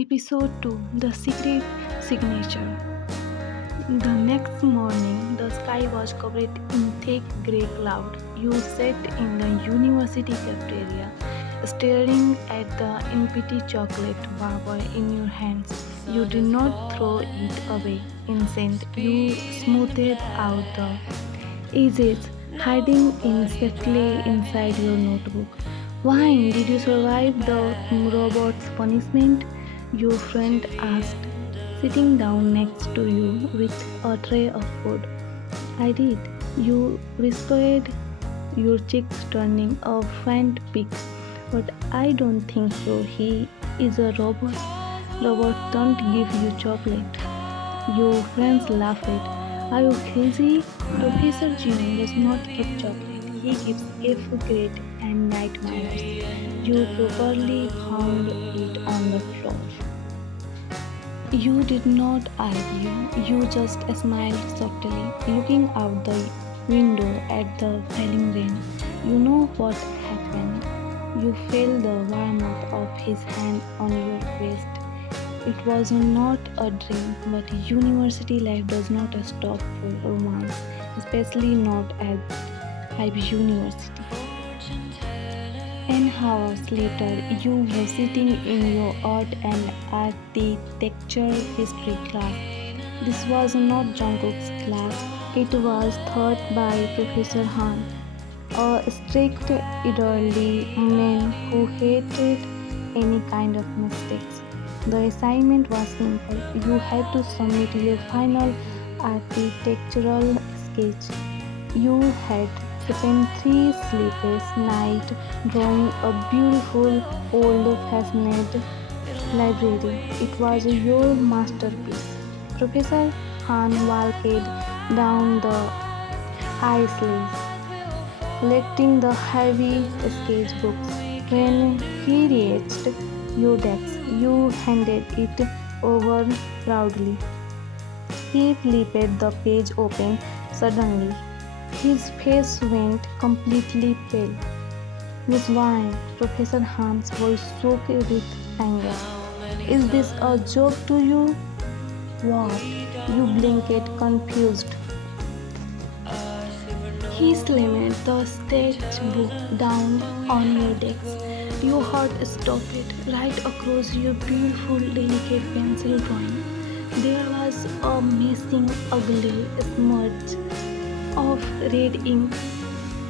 Episode 2, The Secret Signature. The next morning, the sky was covered in thick grey cloud. You sat in the university cafeteria, staring at the empty chocolate bar in your hands. You did not throw it away. Instead, you smoothed out the edges, hiding insectly inside your notebook. Why did you survive the robot's punishment? Your friend asked, sitting down next to you with a tray of food. I did. You whispered, your cheeks turning a faint pink. But I don't think so. He is a robot. Robots don't give you chocolate. Your friends laughed. Are you crazy? Professor Jeon does not give chocolate. He gives F grade and nightmares. You properly found it on the floor. You did not argue, you just smiled softly, looking out the window at the falling rain. You know what happened. You felt the warmth of his hand on your waist. It was not a dream, but university life does not stop for romance, especially not at Hype University. An hours later, you were sitting in your art and architecture history class. This was not Jungkook's class, it was taught by Professor Han, a strict, elderly man who hated any kind of mistakes. The assignment was simple. You had to submit your final architectural sketch. You had spent 3 sleepless nights drawing a beautiful old-fashioned library. It was your masterpiece. Professor Han walked down the aisle, collecting the heavy sketchbooks. When he reached your desk, you handed it over proudly. He flipped the page open suddenly. His face went completely pale. Miss Vine, Professor Han's voice shook with anger. Is this a joke to you? What? You blinked, confused. He slammed the sketchbook down on your desk. Your heart stopped right across your beautiful, delicate pencil drawing. There was a missing, ugly smudge of red ink.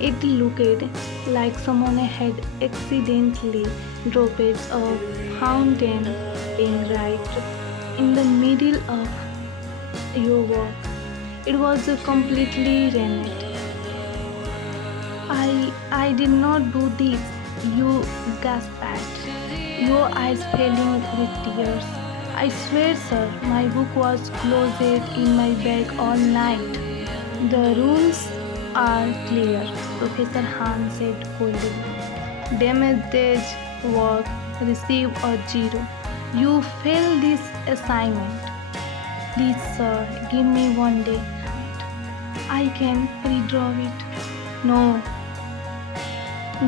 It looked like someone had accidentally dropped a fountain pen right in the middle of your work. It was completely ruined. I did not do this, you gasped, your eyes filling with tears. I swear, sir, my book was closed in my bag all night. The rules are clear, Professor Han said coldly. Damaged work, receive a 0. You fail this assignment. Please, sir, give me 1 day. I can redraw it. No.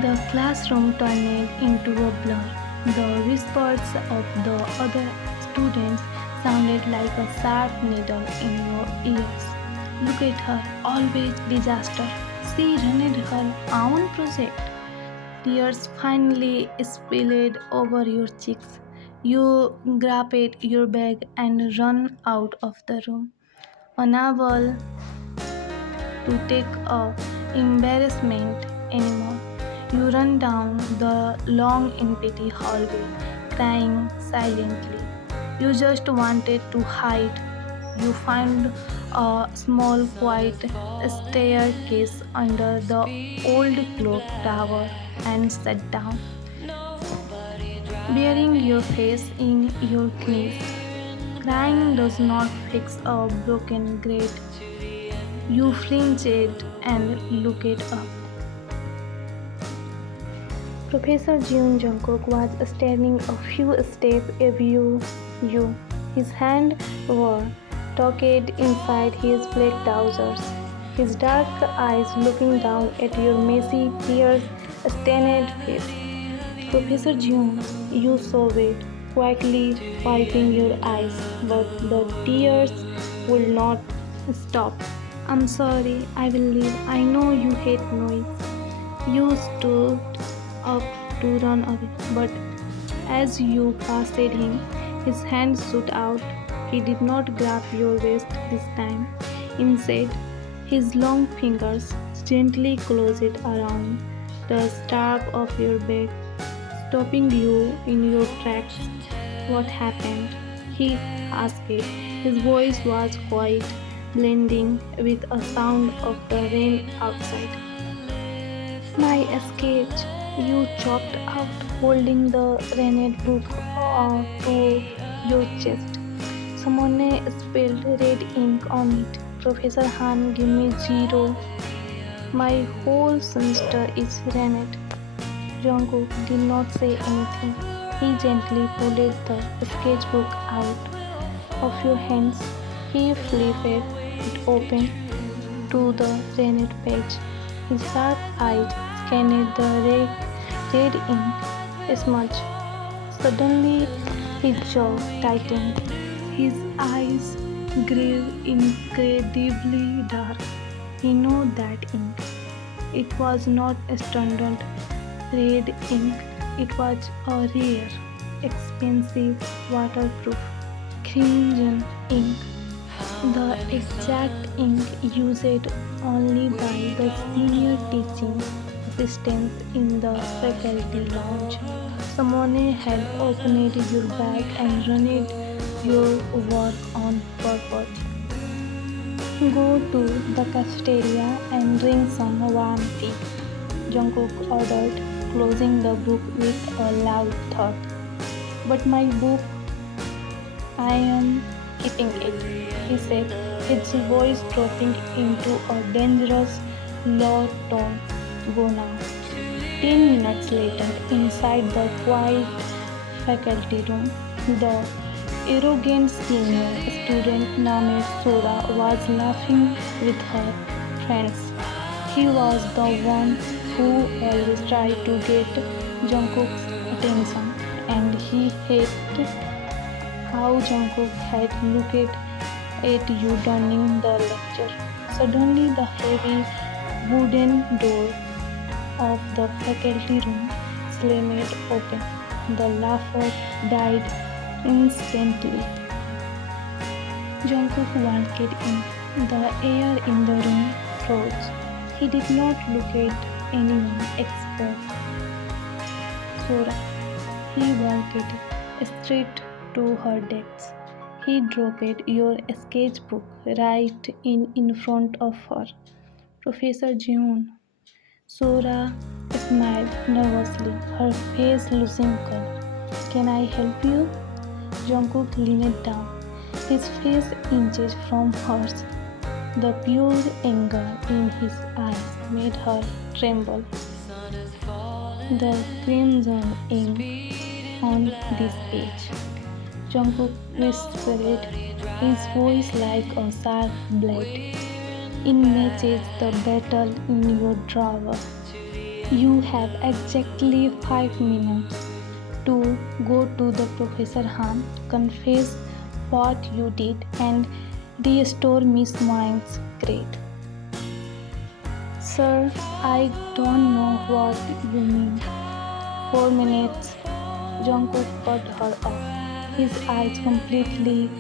The classroom turned into a blur. The whispers of the other students sounded like a sharp needle in your ears. Look at her, always disaster. She ran her own project. Tears finally spilled over your cheeks. You grabbed your bag and ran out of the room, unable to take embarrassment anymore. You run down the long empty hallway, crying silently. You just wanted to hide. You found a small quiet staircase under the old clock tower and sat down, burying your face in your knees. Crying does not fix a broken grate. You flinched and looked up. Professor Jeon Jungkook was standing a few steps above you. His hands were tucked inside his black trousers, his dark eyes looking down at your messy, tears-stained face. Professor Jeon, you sobbed. quickly wiping your eyes, but the tears would not stop. I'm sorry, I will leave. I know you hate noise. You stood up to run away, but as you passed him, his hand shot out. He did not grab your waist this time. Instead, his long fingers gently closed around the strap of your bag, stopping you in your tracks. What happened? He asked. His voice was quiet, blending with a sound of the rain outside. My sketch, you chopped out, holding the rented book to your chest. Someone spilled red ink on it. Professor Han, give me zero. My whole semester is rented. Jungkook did not say anything. He gently pulled the sketchbook out of your hands. He flipped it open to the rented page. His sharp eyes scanned the red ink smudge. Suddenly, his jaw tightened. His eyes grew incredibly dark. He knew that ink. It was not a standard red ink. It was a rare, expensive, waterproof crimson ink. The exact ink used only by the senior teaching assistants in the faculty lounge. Someone had opened your bag and run your work on purpose. Go to the cafeteria and drink some warm tea, Jungkook ordered, closing the book with a loud thud. But my book, I am keeping it, he said, his voice dropping into a dangerous low tone. Go now. 10 minutes later, inside the quiet faculty room, the arrogant senior student named Sora was laughing with her friends. He was the one who always tried to get Jungkook's attention, and he hated how Jungkook had looked at you during the lecture. Suddenly, the heavy wooden door of the faculty room slammed open. The laughter died instantly. Jungkook walked in. The air in the room froze. He did not look at anyone except Sora. He walked straight to her desk. He dropped your sketchbook right in front of her. Professor Jeon. Sora smiled nervously, her face losing color. Can I help you? Jungkook leaned down, his face inches from hers. The pure anger in his eyes made her tremble. The crimson ink on this page. Jungkook whispered, his voice like a sharp blade. It matches the battle in your drawer. You have exactly 5 minutes to go to the Professor Han, confess what you did, and restore Miss Wang's grade. Sir, I don't know what you mean. 4 minutes. Jungkook cut her off, his eyes completely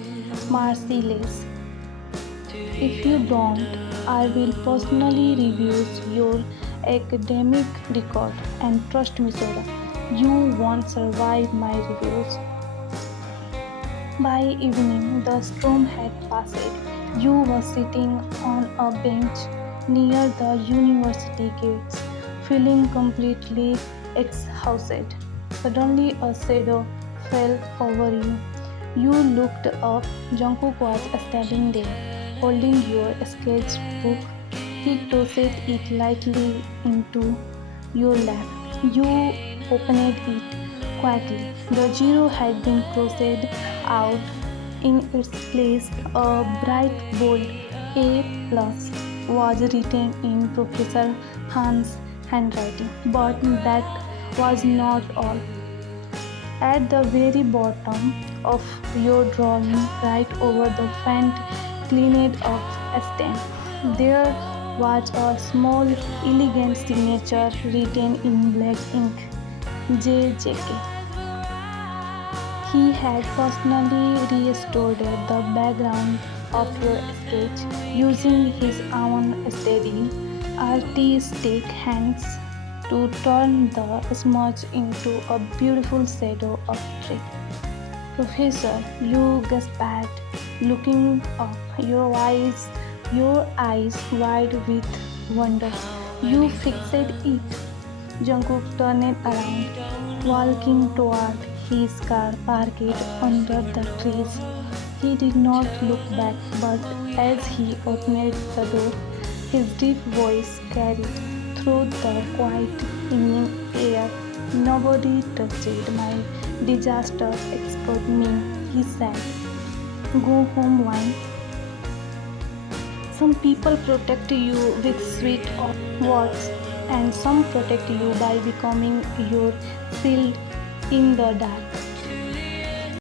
merciless. If you don't, I will personally review your academic record, and trust me, Sora, you won't survive my reviews. By evening, the storm had passed. You were sitting on a bench near the university gates, feeling completely exhausted. Suddenly, a shadow fell over you. You looked up. Jungkook was standing there, holding your sketchbook. He tossed it lightly into your lap. You opened it quietly. The zero had been crossed out. In its place, a bright bold A plus was written in Professor Han's handwriting. But that was not all. At the very bottom of your drawing, right over the font cleaned of a stain, there was a small, elegant signature written in black ink. JJK. He had personally restored the background of your sketch using his own steady, artistic hands to turn the smudge into a beautiful shadow of tree. Professor, you gasped, looking up, your eyes wide with wonder. You fixed it. Jungkook turned around, walking toward his car parked under the trees. He did not look back, but as he opened the door, his deep voice carried through the quiet evening air. Nobody touched my disaster except me, he said. Go home, wine. Some people protect you with sweet words, and some protect you by becoming your shield in the dark.